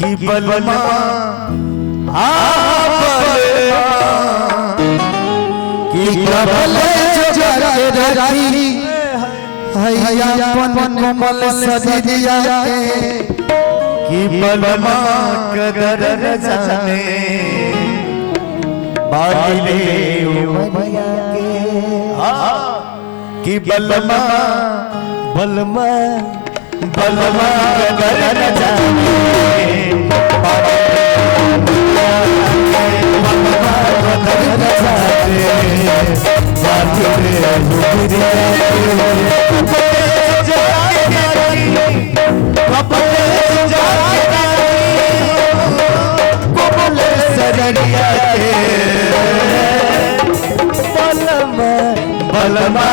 की बलमा की कबले जो रखी हैया पन कोमल सजिया की बलमा कदर जाने बाले मैया के की बलमा बलमा बलमा कदर जाने बलमा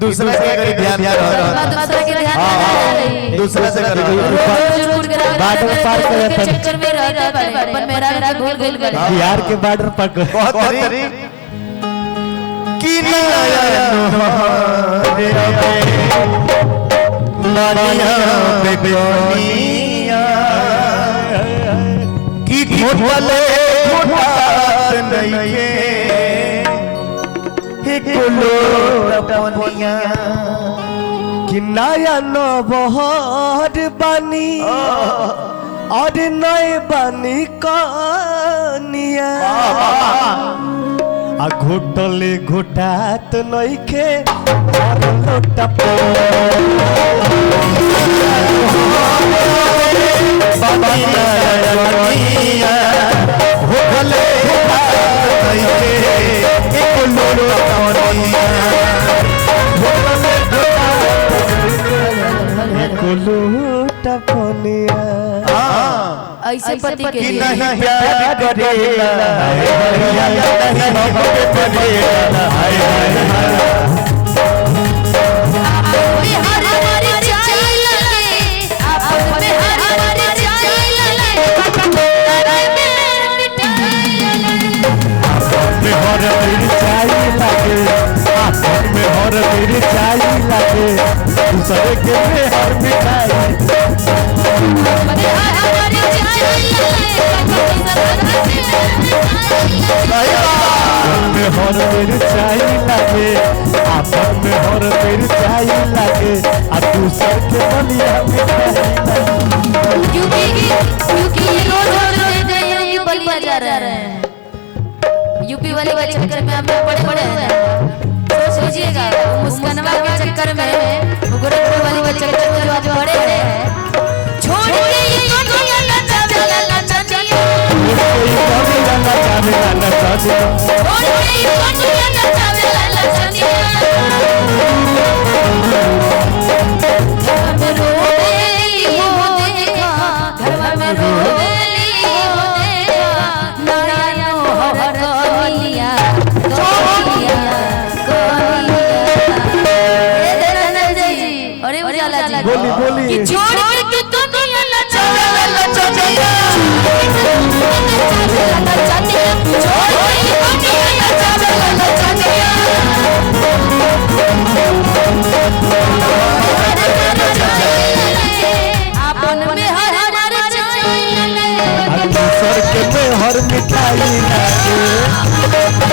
दूसरा के ध्यान दूसरा से बॉर्डर पार कर चक्कर में रहता है पर मेरा भूल गइल बिहार के बॉर्डर पार बहुत की की घोटले कि नया नबहर बानी और नए बानी कनिया आ घोटले घोटात नइखे लोटा ऐसे पति के लिए नहीं प्यार करेला दूसरे के हर मिठाई में हर मेरी चाई लागे आपन में हर मेरी चाई लागे आ दूसर के बलिया क्योंकि रोज बलिया जा रहे हैं यूपी वाले के चक्कर में हम पड़े हैं सोच लीजिएगा मुस्कानवा के चक्कर में गोरखपुर वाली के चक्कर में जो पड़े हैं छोड़ के ये दुनिया नचावेला नचानिया छोड़ के ये दुनिया नचावेला नचानिया घर में रोली हो देखा घर में रोली हो देखा नाया हर कलिया कलिया अरे उजाला जी बोली कि छोड़ के तू दुनिया नचावेला नचानिया छोड़ के दुनिया नचावेला नचानिया आपन में हर दूसर के में हर मिठाई लागे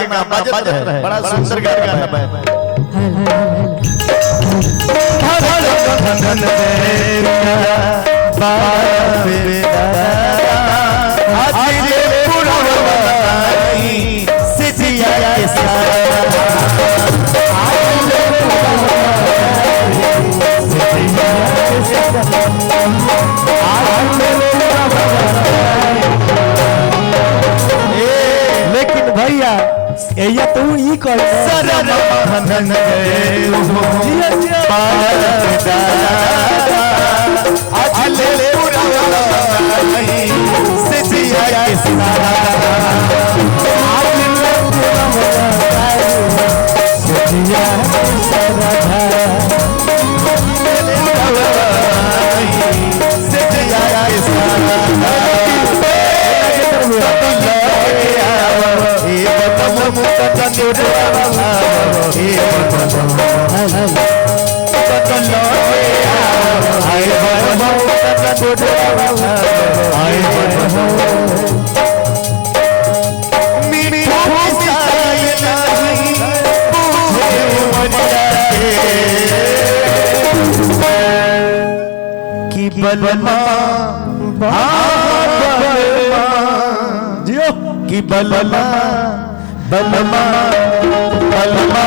के गाना बजत रहे, बड़ा सुंदर गाना है। लेकिन भैया एया तू ई कह बलमा जियो की बलमा बलमा बलमा